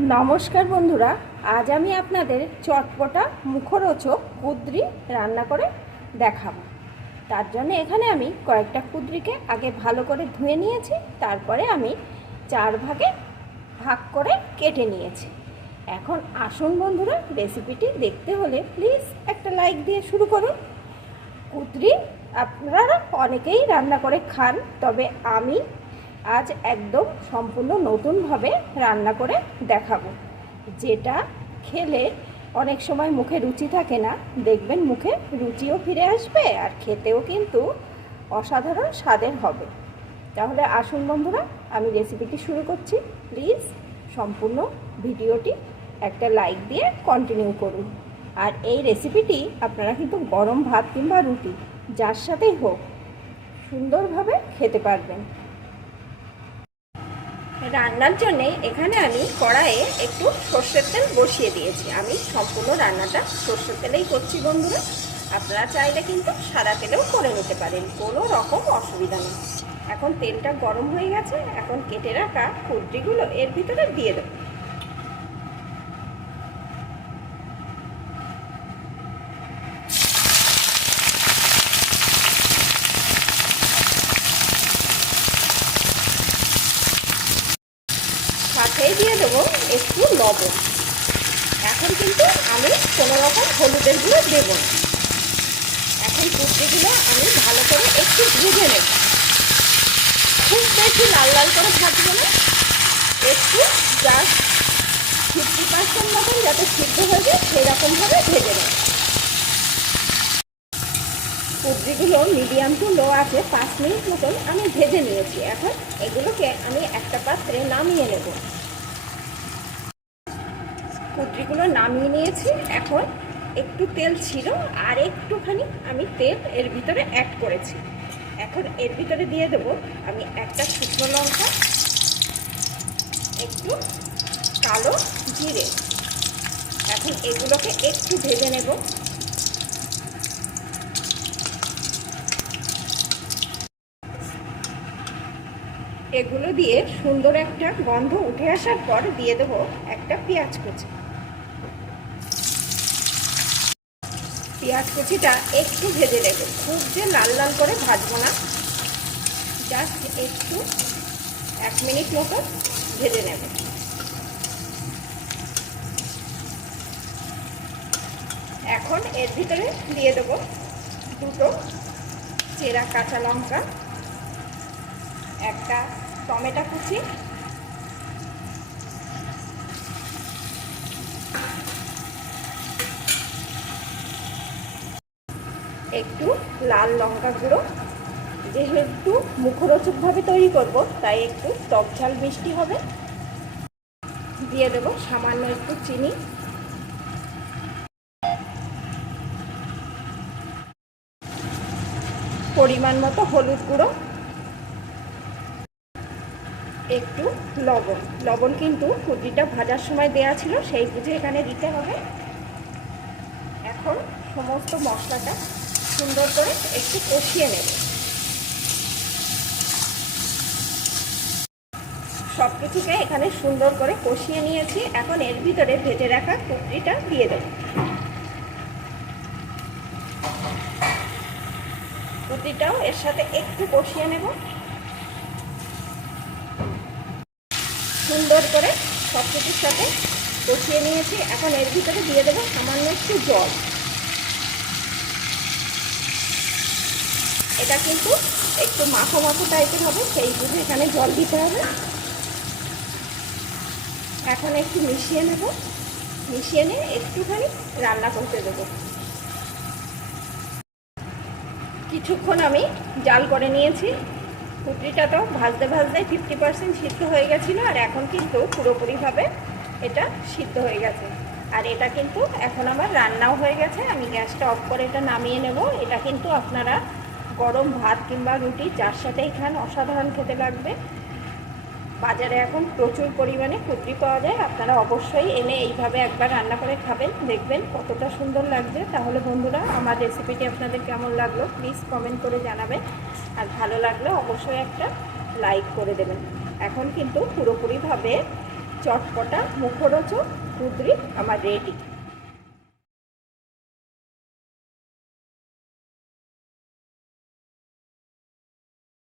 নমস্কার বন্ধুরা, আজ আমি আপনাদের চটপটা মুখরোচক কুদ্রি রান্না করে দেখাবো। তার জন্য এখানে আমি কয়েকটা কুদ্রিকে আগে ভালো করে ধুয়ে নিয়েছি, তারপরে আমি চার ভাগে ভাগ করে কেটে নিয়েছি। এখন আসুন বন্ধুরা, রেসিপিটি দেখতে হলে প্লিজ একটা লাইক দিয়ে শুরু করুন। কুদ্রি আপনারা অনেকেই রান্না করে খান, তবে আমি আজ একদম সম্পূর্ণ নতুনভাবে রান্না করে দেখাবো। যেটা খেলে অনেক সময় মুখে রুচি থাকে না, দেখবেন মুখে রুচিও ফিরে আসবে আর খেতেও কিন্তু অসাধারণ স্বাদের হবে। তাহলে আসুন বন্ধুরা, আমি রেসিপিটি শুরু করছি। প্লিজ, সম্পূর্ণ ভিডিওটি একটা লাইক দিয়ে কন্টিনিউ করুন। আর এই রেসিপিটি আপনারা কিন্তু গরম ভাত কিংবা রুটি, যার সাথেই হোক, সুন্দরভাবে খেতে পারবেন। রান্নার জন্যে এখানে আমি কড়াইয়ে একটু সর্ষের তেল বসিয়ে দিয়েছি। আমি সম্পূর্ণ রান্নাটা সর্ষের তেলেই করছি বন্ধুরা। আপনারা চাইলে কিন্তু সাদা তেলেও করে নিতে পারেন, কোনো রকম অসুবিধা নেই। এখন তেলটা গরম হয়ে গেছে, এখন কেটে রাখা কুদ্রিগুলো এর ভিতরে দিয়ে দেবো। সাথেই দিয়ে দেবো একটু লবণ। এখন কিন্তু আমি কোনো রকম হলুদের গুঁড়ো দেব না। এখন কুর্তিগুলো আমি ভালো করে একটু ভেজে নেব। খুব বেশি লাল লাল করে ভাজবো না। একটু জাস্ট ফিফটি পার্সেন্ট মতন যাতে সিদ্ধ হয়ে যায়, সেরকমভাবে ভেজে নেব। সবজিগুলো মিডিয়াম টু লো আছে, পাঁচ মিনিট মতন আমি ভেজে নিয়েছি। এখন এগুলোকে আমি একটা পাত্রে নামিয়ে নেব। কুদ্রিগুলো নামিয়ে নিয়েছি। এখন একটু তেল ছিল, আর একটুখানি আমি তেল এর ভিতরে অ্যাড করেছি। এখন এর ভিতরে দিয়ে দেব আমি একটা শুকনো লঙ্কা, একটু কালো জিরে। এখন এগুলোকে একটু ভেজে নেব। এগুলো দিয়ে সুন্দর একটা গন্ধ উঠে আসার পর দিয়ে দেবো একটা পেঁয়াজ কুচি। পেঁয়াজ কুচিটা একটু ভেজে নেব, খুব যে লাল লাল করে ভাজবো না। জাস্ট একটু এক মিনিট মতো ভেজে নেব। এখন এর ভিতরে দিয়ে দেবো দুটো চেরা কাঁচা লঙ্কা। একটা টমেটো কুচি। একটু লাল লঙ্কা গুঁড়ো। যেহেতু মুখরোচকভাবে তৈরি করব, তাই একটু টক ঝাল মিষ্টি হবে। দিয়ে দেবো সামান্য একটু চিনি। পরিমাণ মতো হলুদ গুঁড়ো। একটু লবণ। লবণ কিন্তু কুর্তিটা ভাজার সময় দেয়া ছিল, সেই বুঝে এখানে দিতে হবে। এখন সমস্ত মশলাটা সুন্দর করে একটু কষিয়ে নেব। সব কিছুকে এখানে সুন্দর করে কষিয়ে নিয়েছি। এখন এর ভিতরে ভেজে রাখা কুর্তিটা দিয়ে দেব। কুর্তিটাও এর সাথে একটু কষিয়ে নেব। সুন্দর করে সব কিছুর সাথে কষিয়ে নিয়েছি। এখন এর ভিতরে দিয়ে দেবো সামান্য একটু জল। এটা কিন্তু একটু মাখো মাখো টাইপের হবে, সেই বুঝে এখানে জল দিতে হবে। এখন একটু মিশিয়ে নেব। মিশিয়ে নিয়ে একটুখানি রান্না করতে দেবো। কিছুক্ষণ আমি জাল করে নিয়েছি। কুটরিটা তো ভাজতে ভাজতে ফিফটি পার্সেন্ট সিদ্ধ হয়ে গেছিল, আর এখন কিন্তু পুরোপুরিভাবে এটা সিদ্ধ হয়ে গেছে। আর এটা কিন্তু এখন আমার রান্নাও হয়ে গেছে, আমি গ্যাসটা অফ করে এটা নামিয়ে নেব। এটা কিন্তু আপনারা গরম ভাত কিংবা রুটি, যার সাথেই খান, অসাধারণ খেতে লাগবে। বাজারে এখন প্রচুর পরিমাণে কুদ্রি পাওয়া যায়। আপনারা অবশ্যই এনে এইভাবে একবার রান্না করে খাবেন, দেখবেন কতটা সুন্দর লাগছে। তাহলে বন্ধুরা, আমার রেসিপিটি আপনাদের কেমন লাগল প্লিজ কমেন্ট করে জানাবেন। আর ভালো লাগলে অবশ্যই একটা লাইক করে দেবেন। এখন কিন্তু পুরোপুরিভাবে চটপটা মুখরোচক কুদরি আমার রেডি